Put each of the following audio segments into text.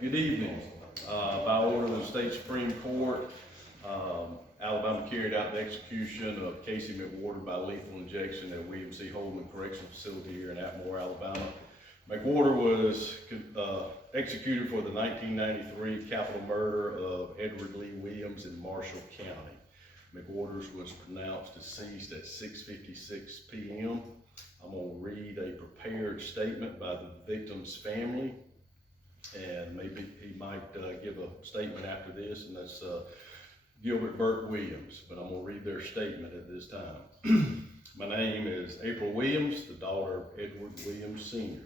Good evening. By order of the State Supreme Court, Alabama carried out the execution of Casey McWhorter by lethal injection at William C. Holman Correctional Facility here in Atmore, Alabama. McWhorter was executed for the 1993 capital murder of Edward Lee Williams in Marshall County. McWhorter was pronounced deceased at 6:56 p.m. I'm going to read a prepared statement by the victim's family, and maybe he might give a statement after this, and that's Gilbert Burt Williams, but I'm going to read their statement at this time. My name is April Williams, the daughter of Edward Williams Sr.,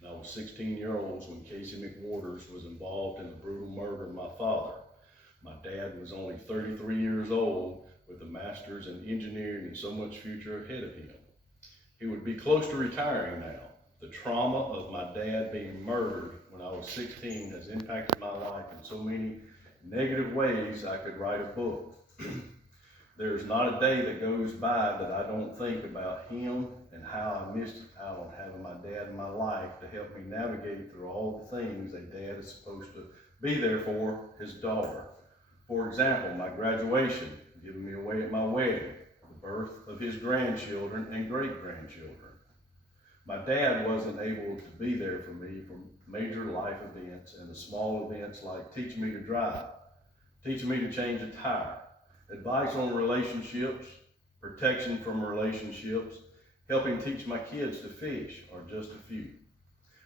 and I was 16 years old when Casey McWhorter was involved in the brutal murder of my father. My dad was only 33 years old with a master's in engineering and so much future ahead of him. He would be close to retiring now. The trauma of my dad being murdered when I was 16 has impacted my life in so many negative ways I could write a book. There's not a day that goes by that I don't think about him and how I missed out on having my dad in my life to help me navigate through all the things a dad is supposed to be there for his daughter. For example, my graduation, giving me away at my wedding, the birth of his grandchildren and great-grandchildren. My dad wasn't able to be there for me for major life events and the small events like teaching me to drive, teaching me to change a tire, advice on relationships, protection from relationships, helping teach my kids to fish are just a few.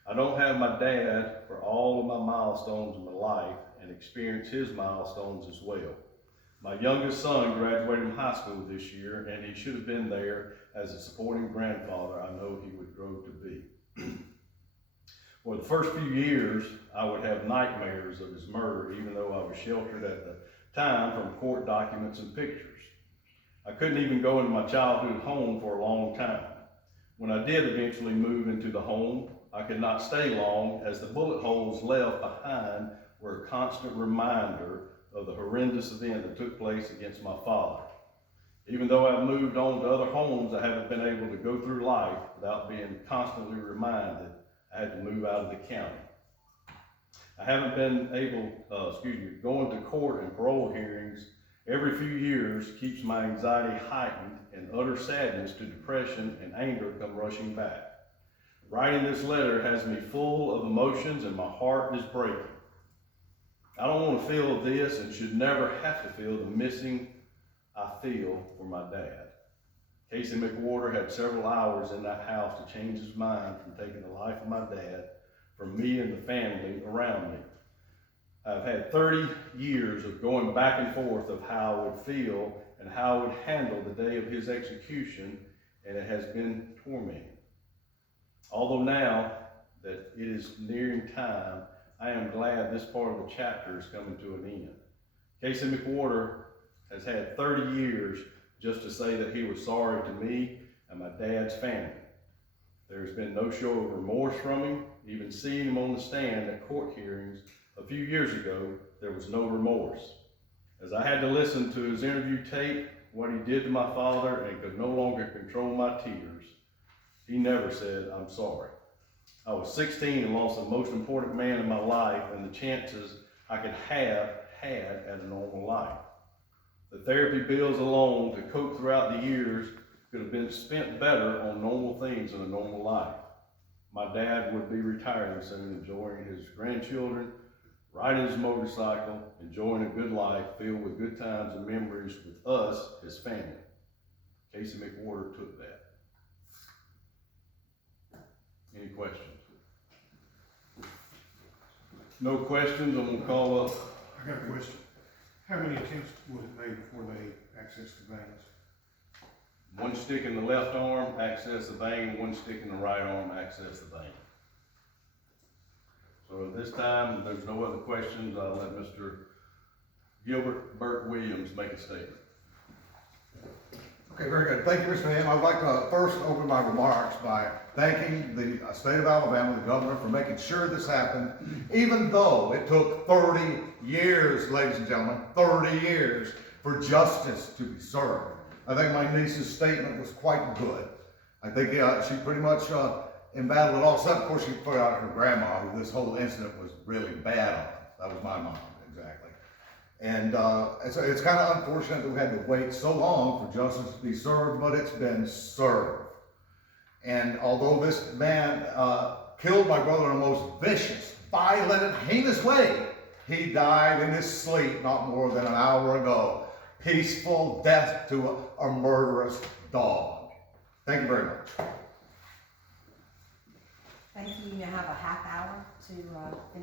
I don't have my dad for all of my milestones in my life and experience his milestones as well. My youngest son graduated from high school this year, and he should have been there as a supporting grandfather I know he would grow to be. For the first few years, I would have nightmares of his murder, even though I was sheltered at the time from court documents and pictures. I couldn't even go into my childhood home for a long time. When I did eventually move into the home, I could not stay long, as the bullet holes left behind were a constant reminder of the horrendous event that took place against my father. Even though I've moved on to other homes, I haven't been able to go through life without being constantly reminded I had to move out of the county. I haven't been able, going to court and parole hearings every few years keeps my anxiety heightened, and utter sadness to depression and anger come rushing back. Writing this letter has me full of emotions, and my heart is breaking. I don't want to feel this and should never have to feel the missing I feel for my dad. Casey McWhorter had several hours in that house to change his mind from taking the life of my dad, from me and the family around me. I've had 30 years of going back and forth of how I would feel and how I would handle the day of his execution, and it has been tormenting. Although now that it is nearing time, I am glad this part of the chapter is coming to an end. Casey McWhorter has had 30 years just to say that he was sorry to me and my dad's family. There's been no show of remorse from him. Even seeing him on the stand at court hearings a few years ago, there was no remorse. As I had to listen to his interview tape, what he did to my father, and could no longer control my tears, he never said, "I'm sorry." I was 16 and lost the most important man in my life and the chances I could have had at a normal life. The therapy bills alone to cope throughout the years could have been spent better on normal things in a normal life. My dad would be retiring soon, enjoying his grandchildren, riding his motorcycle, enjoying a good life filled with good times and memories with us, his family. Casey McWhorter took that. Any questions? No questions, I'm gonna call up. I got a question. How many attempts was it made before they accessed the veins? One stick in the left arm, access the vein, one stick in the right arm, access the vein. So at this time, if there's no other questions, I'll let Mr. Gilbert Burt Williams make a statement. Okay, very good. Thank you, Mr. Hamm. I'd like to first open my remarks by thanking the state of Alabama, the governor, for making sure this happened, even though it took 30 years, ladies and gentlemen, 30 years for justice to be served. I think my niece's statement was quite good. I think she pretty much embattled it all. So of course she put out her grandma, who this whole incident was really bad on. That was my mom, exactly. And it's kind of unfortunate that we had to wait so long for justice to be served, but it's been served. And although this man killed my brother in the most vicious, violent, and heinous way, he died in his sleep not more than an hour ago. Peaceful death to a murderous dog. Thank you very much. Thank you. You now have a half hour to finish.